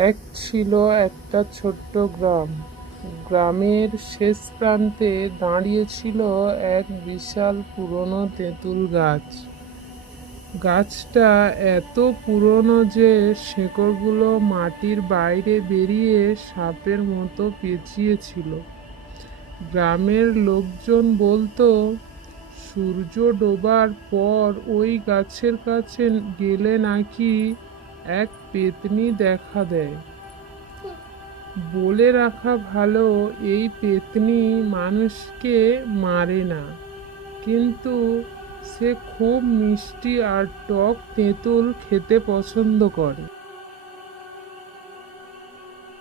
এক ছিল একটা ছোট্ট গ্রাম। গ্রামের শেষ প্রান্তে দাঁড়িয়েছিল এক বিশাল পুরনো তেঁতুল গাছ। গাছটা এত পুরনো যে শেকড়গুলো মাটির বাইরে বেরিয়ে সাপের মতো পেঁচিয়েছিল। গ্রামের লোকজন বলতো, সূর্য ডোবার পর ওই গাছের কাছে গেলে নাকি এক পেতনি দেখা দেয়। বলে রাখা ভালো, এই পেতনি মানুষকে মারে না, কিন্তু সে খুব মিষ্টি আর টক তেঁতুল খেতে পছন্দ করে।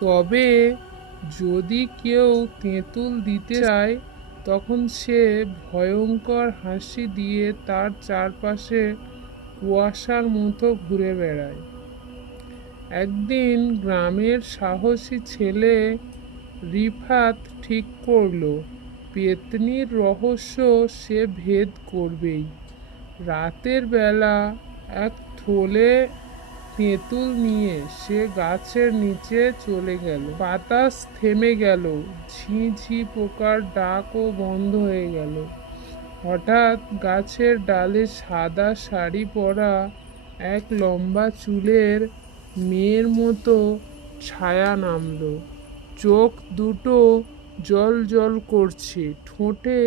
তবে যদি কেউ তেঁতুল দিতে চায়, তখন সে ভয়ঙ্কর হাসি দিয়ে তার চারপাশে কুয়াশার মতো ঘুরে বেড়ায়। একদিন গ্রামের সাহসী ছেলে রিফাত ঠিক করলো, পেতনির রহস্য সে ভেদ করবেই। রাতের বেলা এক থলে তেঁতুল নিয়ে সে গাছের নিচে চলে গেল। বাতাস থেমে গেল, ঝিঁ ঝিঁ পোকার ডাকও বন্ধ হয়ে গেল। হঠাৎ গাছের ডালে সাদা শাড়ি পরা এক লম্বা চুলের মেয়ের মতো ছায়া নামলো। চোখ দুটো জল জল করছে, ঠোঁটে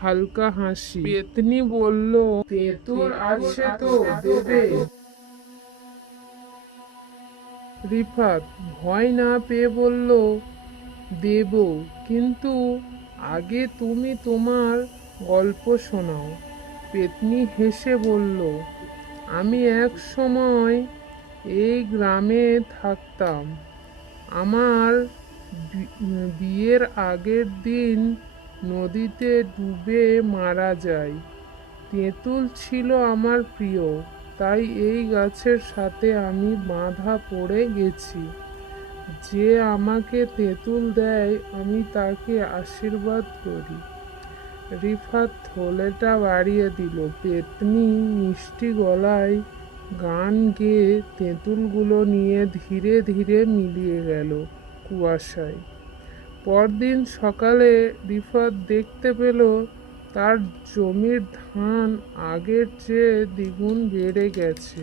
হালকা হাসি। পেতনি বলল, তেঁতুল আছে তো দেবে? রিফাত ভয় না পেয়ে বলল, দেব, কিন্তু আগে তুমি তোমার গল্প শোনাও। পেতনি হেসে বলল, আমি এক সময় এই গ্রামে থাকতাম। আমার বিয়ের আগের দিন নদীতে ডুবে মারা যায়। তেঁতুল ছিল আমার প্রিয়, তাই এই গাছের সাথে আমি বাঁধা পড়ে গেছি। যে আমাকে তেঁতুল দেয়, আমি তাকে আশীর্বাদ করি। রিফাত থলেটা বাড়িয়ে দিল। পেতনি মিষ্টি গলায় গান গেয়ে তেঁতুলগুলো নিয়ে ধীরে ধীরে মিলিয়ে গেল কুয়াশায়। পরদিন সকালে রিফাত দেখতে পেল তার জমির ধান আগের চেয়ে দ্বিগুণ বেড়ে গেছে।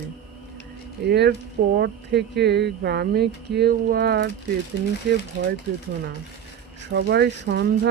এরপর থেকে গ্রামে কেউ আর পেতনিকে ভয় পেত না। সবাই সন্ধ্যা